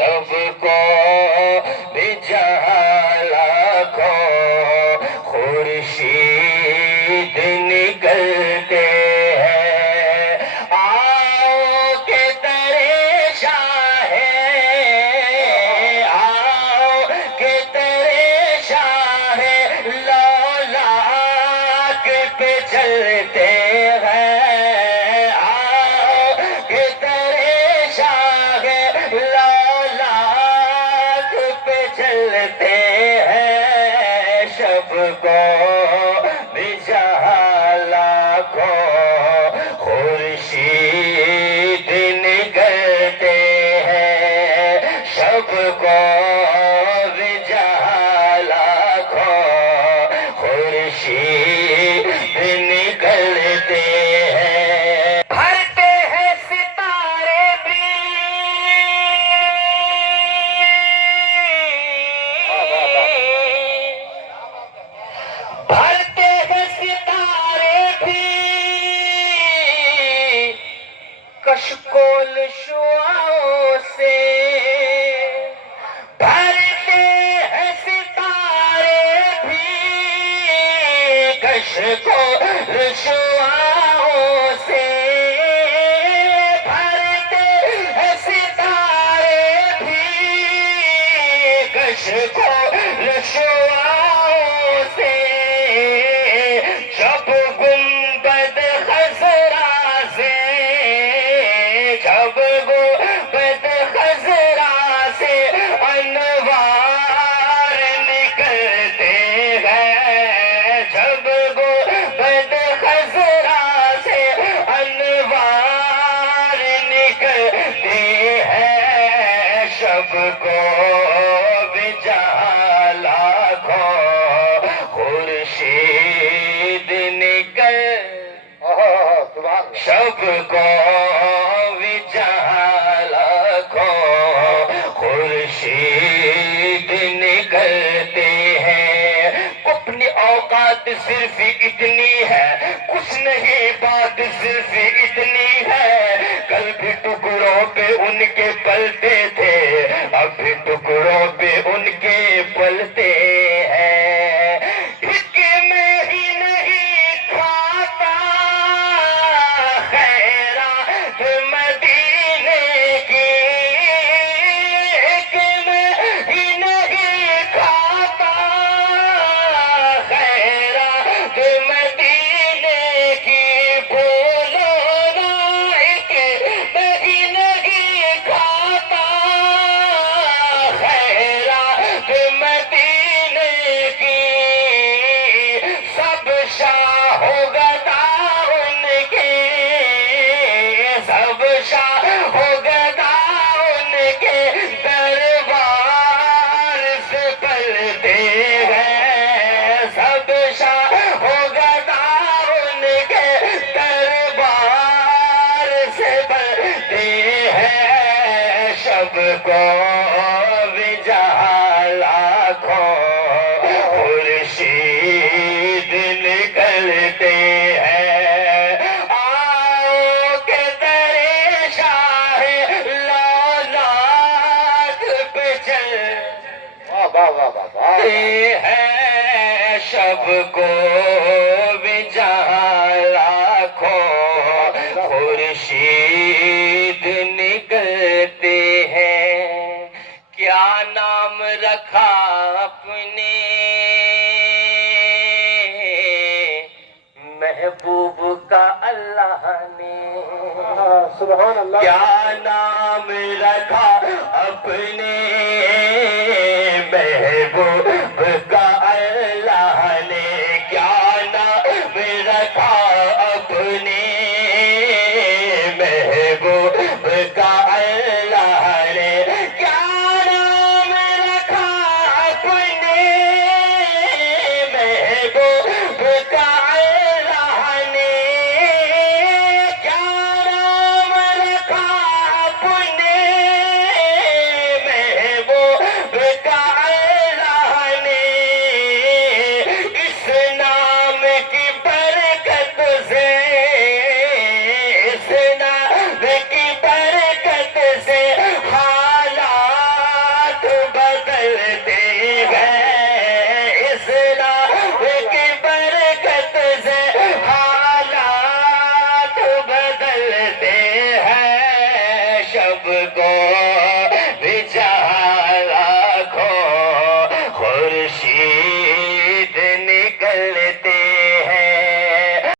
شب کو بھی جہاں لاکھوں خورشید نکلتے ہیں، آؤ کہ ترے شاہ آؤ کہ ترے شاہ لولاک پہ چلتے ہیں، آؤ کہ ترے شاہ لولاک پہ چلتے ہیں، شب کو بھی جہاں لاکھوں خورشید نکلتے ہیں، شب کو بھی جہاں لاکھوں خورشید نکلتے ہیں، بھرتے ہیں ستارے بھی، بھرتے ہیں ستارے بھی کشکول شعاعوں سے، بھرتے ہیں ستارے بھی کشکول شعاعوں سے، بھرتے ہیں ستارے بھی کشکول شعاعوں سے، جب گنبد خضرا سے، جب گنبد خضرا سے انوار نکلتے ہیں، جب گنبد خضرا سے انوار نکلتے ہیں، شب کو بھی جہاں لاکھوں خورشید نکل، شب کو بھی جہاں لاکھوں خورشید نکلتے ہیں، اپنی اوقات صرف اتنی ہے، کچھ نہیں بات صرف اتنی ہے، کل بھی ٹکڑوں پہ ان کے پلتے تھے، اب بھی ٹکڑوں پہ ان کے پلتے ہیں، ایک میں ہی نہیں کھاتا خیرات مدینے کی، ایک میں ہی نہیں کھاتا خیرات مدینے کی، بولو نا ایک میں ہی نہیں کھاتا خیرات مدینے کی، سب شاہ ہو گدا ان کے، سب شاہ ہو گدا ان کے دربار سے پلتے ہیں، سب شاہ ہو گدا ان کے دربار سے پلتے ہیں، شب کو بھی جہاں لاکھوں خورشید نکلتے ہیں، آؤ کہ درے شاہ لولاک پہ چلتے ہیں، شب کو بھی جہاں لاکھوں خورشید نکلتے ہیں، کیا نام رکھا اپنے محبوب کا اللہ نے، سبحان اللہ، کیا نام رکھا اپنے محبوب کا اللہ نے، کیا نام رکھا اپنے محبوب کا اللہ نے، کیا نام رکھا اپنے محبوب کا اللہ نے، کیا نام رکھا اپنے محبوب کا اللہ خورشید